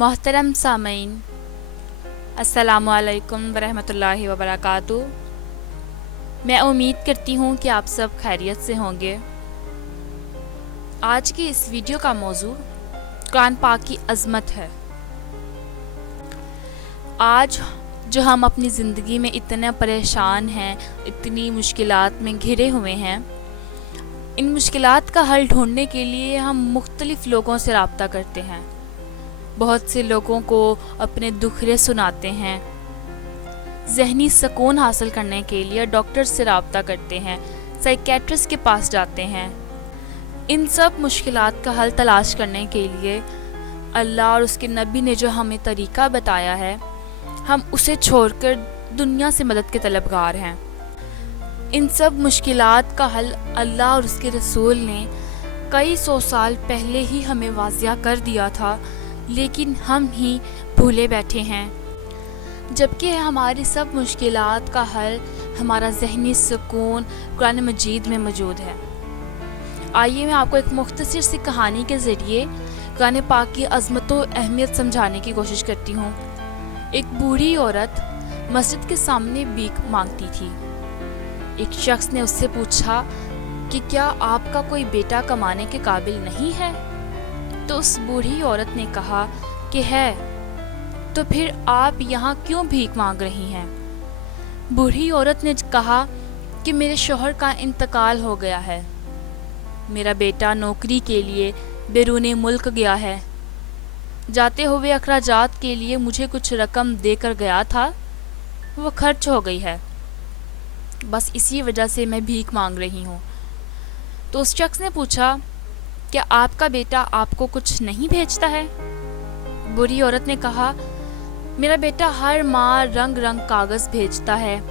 मोहतरम सामीन, अस्सलामु अलैकुम वरहमतुल्लाहि वबरकातुहू। मैं उम्मीद करती हूँ कि आप सब खैरियत से होंगे। आज की इस वीडियो का मौजू कुरान पाक की अज़मत है। आज जो हम अपनी ज़िंदगी में इतने परेशान हैं, इतनी मुश्किलात में घिरे हुए हैं, इन मुश्किलात का हल ढूंढने के लिए हम मुख्तलिफ़ लोगों से रब्ता करते हैं। बहुत से लोगों को अपने दुखड़े सुनाते हैं, ज़हनी सुकून हासिल करने के लिए डॉक्टर से रब्ता करते हैं, साइकेट्रिस्ट के पास जाते हैं। इन सब मुश्किलात का हल तलाश करने के लिए अल्लाह और उसके नबी ने जो हमें तरीक़ा बताया है, हम उसे छोड़कर दुनिया से मदद के तलबगार हैं। इन सब मुश्किलात का हल अल्लाह और उसके रसूल ने कई सौ साल पहले ही हमें वाज़िया कर दिया था, लेकिन हम ही भूले बैठे हैं। जबकि हमारी सब मुश्किलात का हल, हमारा ज़हनी सुकून कुरान मजीद में मौजूद है। आइए मैं आपको एक मुख्तसर सी कहानी के ज़रिए कुरान पाक की अज़मत व अहमियत समझाने की कोशिश करती हूँ। एक बूढ़ी औरत मस्जिद के सामने भीख मांगती थी। एक शख्स ने उससे पूछा कि क्या आपका कोई बेटा कमाने के काबिल नहीं है? तो उस बूढ़ी औरत ने कहा कि है। तो फिर आप यहाँ क्यों भीख मांग रही हैं? बूढ़ी औरत ने कहा कि मेरे शौहर का इंतकाल हो गया है, मेरा बेटा नौकरी के लिए बैरून मुल्क गया है, जाते हुए अखराजात के लिए मुझे कुछ रकम देकर गया था, वो खर्च हो गई है, बस इसी वजह से मैं भीख मांग रही हूँ। तो उस शख्स ने पूछा, क्या आपका बेटा आपको कुछ नहीं भेजता है? बूढ़ी औरत ने कहा, मेरा बेटा हर माह रंग रंग कागज़ भेजता है,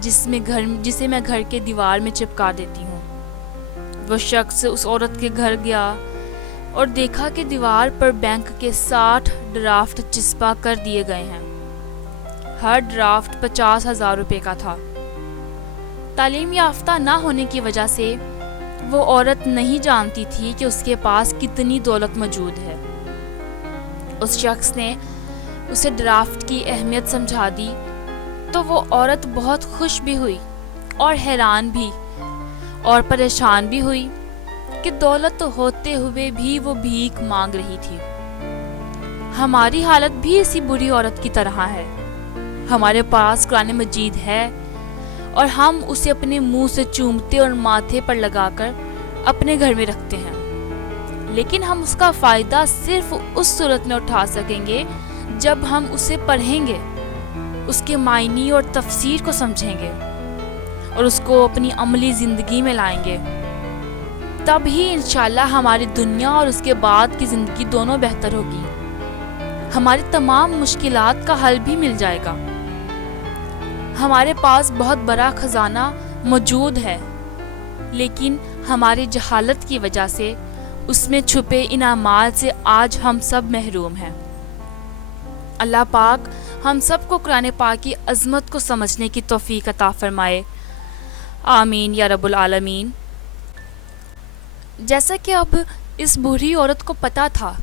जिसे मैं घर के दीवार में चिपका देती हूँ। वो शख्स उस औरत के घर गया और देखा कि दीवार पर बैंक के 60 ड्राफ्ट चिपका कर दिए गए हैं। हर ड्राफ्ट 50,000 रुपये का था। तालीम याफ्ता ना होने की वजह से वो औरत नहीं जानती थी कि उसके पास कितनी दौलत मौजूद है। उस शख्स ने उसे ड्राफ्ट की अहमियत समझा दी तो वो औरत बहुत खुश भी हुई और हैरान भी और परेशान भी हुई कि दौलत होते हुए भी वो भीख मांग रही थी। हमारी हालत भी इसी बुरी औरत की तरह है। हमारे पास कुरान मजीद है और हम उसे अपने मुंह से चूमते और माथे पर लगाकर अपने घर में रखते हैं, लेकिन हम उसका फ़ायदा सिर्फ उस सूरत में उठा सकेंगे जब हम उसे पढ़ेंगे, उसके मायने और तफसीर को समझेंगे और उसको अपनी अमली ज़िंदगी में लाएंगे। तब ही इंशाल्लाह हमारी दुनिया और उसके बाद की ज़िंदगी दोनों बेहतर होगी। हमारी तमाम मुश्किलात का हल भी मिल जाएगा। हमारे पास बहुत बड़ा खजाना मौजूद है, लेकिन हमारी जहालत की वजह से उसमें छुपे इनामात से आज हम सब महरूम हैं। अल्लाह पाक हम सब को कुरान पाक की अज़मत को समझने की तौफीक अता फरमाए। आमीन या रब्बुल आलमीन। जैसा कि अब इस बूढ़ी औरत को पता था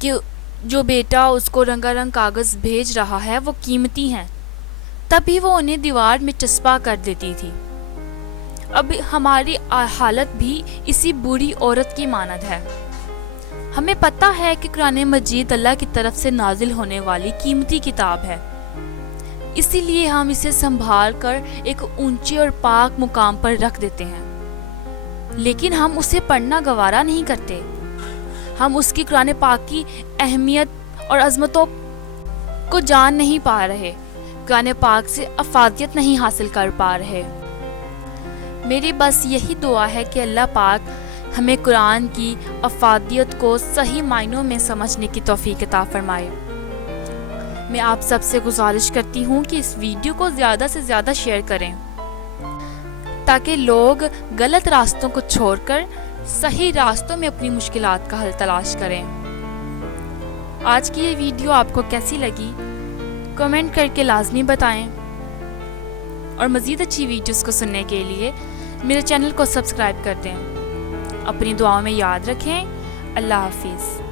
कि जो बेटा उसको रंगारंग कागज़ भेज रहा है वो कीमती हैं, तभी वो उन्हें दीवार में चस्पा कर देती थी। अब हमारी हालत भी इसी बूढ़ी औरत की मानद है। हमें पता है कि कुरान मजीद अल्लाह की तरफ से नाजिल होने वाली कीमती किताब है, इसीलिए हम इसे संभाल कर एक ऊंचे और पाक मुकाम पर रख देते हैं, लेकिन हम उसे पढ़ना गवारा नहीं करते। हम उसकी कुरान पाक की अहमियत और अज़मतों को जान नहीं पा रहे, कुरान पाक से अफादियत नहीं हासिल कर पा रहे। मेरी बस यही दुआ है कि अल्लाह पाक हमें कुरान की अफादियत को सही मायनों में समझने की तौफीक अता फरमाए। मैं आप सबसे गुजारिश करती हूँ कि इस वीडियो को ज़्यादा से ज़्यादा शेयर करें, ताकि लोग गलत रास्तों को छोड़कर सही रास्तों में अपनी मुश्किलात का हल तलाश करें। आज की ये वीडियो आपको कैसी लगी कमेंट करके लाजमी बताएं, और मज़ीद अच्छी वीडियोस को सुनने के लिए मेरे चैनल को सब्सक्राइब कर दें। अपनी दुआओं में याद रखें। अल्लाह हाफिज़।